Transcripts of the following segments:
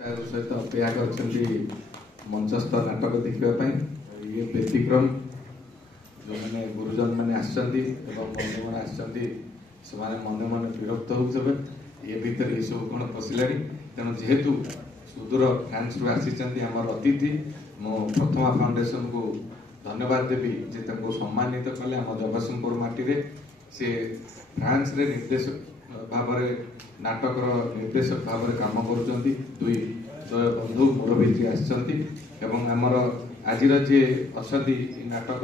सहित अपेक्षा कर मंचस्थ नाटक देखा ये व्यतिक्रम जो मैंने गुरुजन मैंने बंधु मैंने आसने मन मन विरक्त हो ये भितर ये सब कौन पशिला तेणु जेहेतु सुदूर फ्रांस रु आसी आम अतिथि मो प्रथमा फाउंडेशन को धन्यवाद देवी जे सम्मानित कले आम जगतसिंहपुर माटी रे से फ्रांस रे निर्देशक भाव नाटक निर्देशक भाव काम कर दुई बंधु मुरबी आसर आज जे अच्छी नाटक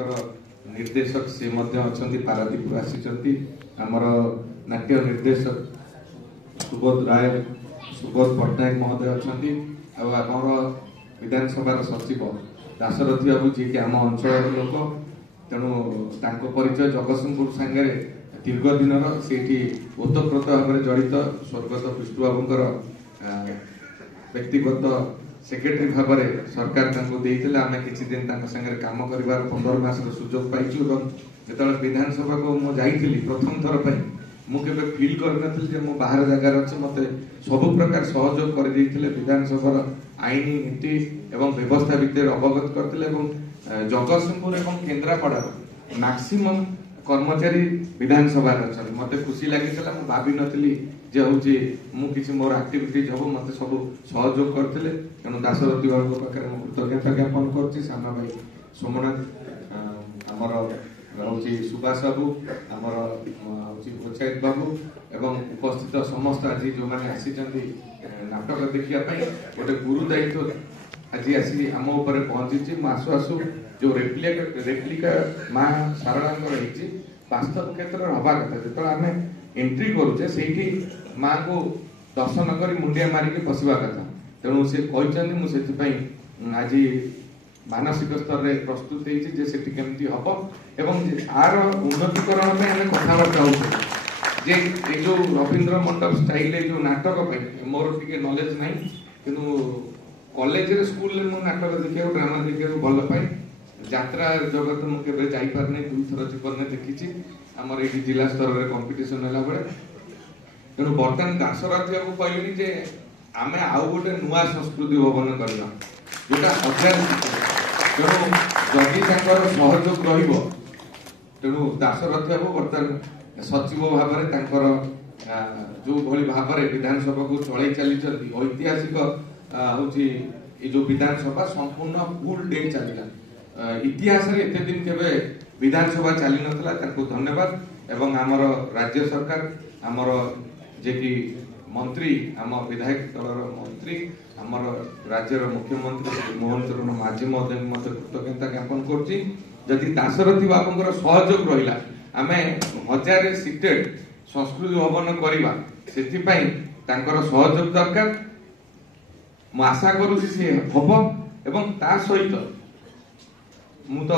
निर्देशक से पारादीप आसी आमर नाट्य निर्देशक सुबोध राय सुबोध पट्टनायक महोदय अच्छा आमर विधानसभा सचिव दाशरथी बाबू जी कि आम अंचल लोक तेणु परिचय जगतसिंहपुर सांगे दीर्घ दिन से ओतप्रोत भाव जड़ित स्वर्गत विष्णुबाबूर व्यक्तिगत सेक्रेटरी भाव में सरकार आम किसी दिन सागर कम कर 15 मास सुजोग पाइचु जो विधानसभा को मुझे प्रथम थर पर मुझे फिल कर बाहर जगार अच्छे मत सब प्रकार सहयोग कर विधानसभा आईन नीति एवं व्यवस्था भितर अवगत करते जगतसिंहपुर और केन्द्रापड़ा मैक्सिमम कर्मचारी विधानसभा अच्छा मत खुशी लगी भावी नी जे हूँ किसी मोर आक्टिविटीज हम मत सब सहयोग करते तेणु दाशरथी बाबू पाखे कृतज्ञता ज्ञापन कर साना भाई सोमनाथ आमर हूँ सुभाष बाबू आमर पंचायत बाबू एवं उपस्थित समस्त आज जो मैंने आसी नाटक देखापी गोटे गुरु दायित्व आज आसी आम उपर पहुंची आसु आसु जो रेप्लिका माँ शारदा रही वास्तव क्षेत्र हवा कथा जो आम एंट्री करुचे से माँ को दर्शन कर मुंडिया मारिक पशा कथा तेणु से कहते आज मानसिक स्तर में प्रस्तुत होती हम एवं आर उन्नतिकरण आम कथबार्ता हो जो रवींद्र मंडप स्टाइल जो नाटक मोर टे नॉलेज ना कि कॉलेज स्कूल नाटक देखा ड्रामा देखा भल पाए यात्रा जगत मुझे जापारे 2 थर जीवन में देखी आमर ये जिला स्तर में कंपिटिशन है बेले तेणु बर्तमान दाशरथी बाबू कहले जे आम आउ गोटे नुआ संस्कृति भवन करवा जोटा तेणु जदि सहयोग रू दाशरथी बाबू बर्तमान सचिव भाव में जो भली भाव में विधानसभा को चल चली ऐतिहासिक हूँ जो विधानसभा संपूर्ण फुल डे चलला इतिहास एत दिन के विधानसभा चली नाला धन्यवाद एवं आमर राज्य सरकार आमर जे कि मंत्री आम विधायक दलर मंत्री आमर राज्यर मुख्यमंत्री मोहन चरण माझी महोदय कृतज्ञता ज्ञापन करी दाशरथी बाबूर सहयोग रहा आम 1000 सीटेड संस्कृति भवन करवा से सहयोग दरकार आशा करुँगी सी हम एवं ता सहित मु तो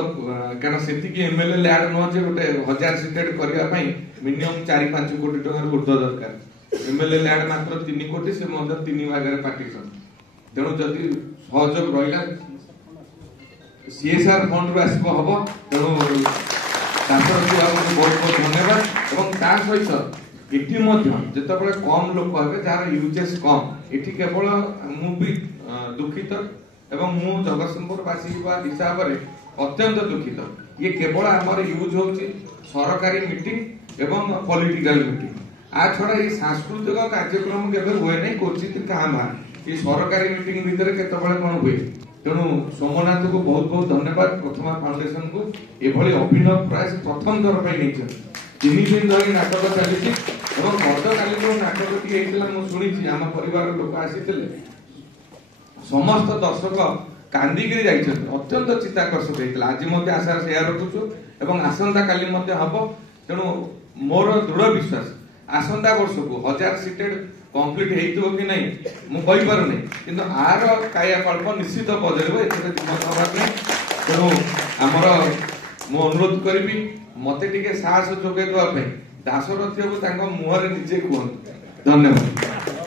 कारण से एमएलए लैड नुह गोटे 1000 सीटेड करने मिनिमम 4-5 कोटी टकर ऊर्ध दरकार एमएलए लैड मात्र 3 कोटी से 3 भाग पार्टीशन तेणु जदि सहयोग रहा सीएसआर फंड रू आसब हम तेणु दाशरथी बाबू बहुत बहुत धन्यवाद और ता सहित ये जिते कम लोक हे जार यूजेस कम ये केवल मुझे दुखित एवं मु जगतसिंहपुरवासी हिसाब से अत्यंत दुखित ये केवल आमर यूज हो सरकारी मीटिंग एवं पॉलिटिकल मीटिंग आ छड़ा ये सांस्कृतिक कार्यक्रम के हुए नहीं क्वचित क्या ये सरकारी मीटिंग भितर केतबेले कौन हुए तेणु सोमनाथ को बहुत बहुत धन्यवाद प्रथमा फाउंडेशन को एभली अभिनव प्रयास प्रथम थर पर 3 दिन धरी नाटक चली गतकाली जो नाटक शुणी आम परिवार लोक आसी समस्त दर्शक कांदिकी अत्यंत चित्ताकर्षक होता आज आशा से रखुचु और आसंता काली हम तेणु मोर दृढ़ विश्वास आसंता वर्ष को 1000 सीटेड कंप्लीट हो कि नहीं मुझे कि आर कायाकल्प निश्चित बदल तेणु आमर मु अनुरोध करी मत टे साहस जोगे देवाई दाशरथी बाबू मुहर निजे कहते धन्यवाद।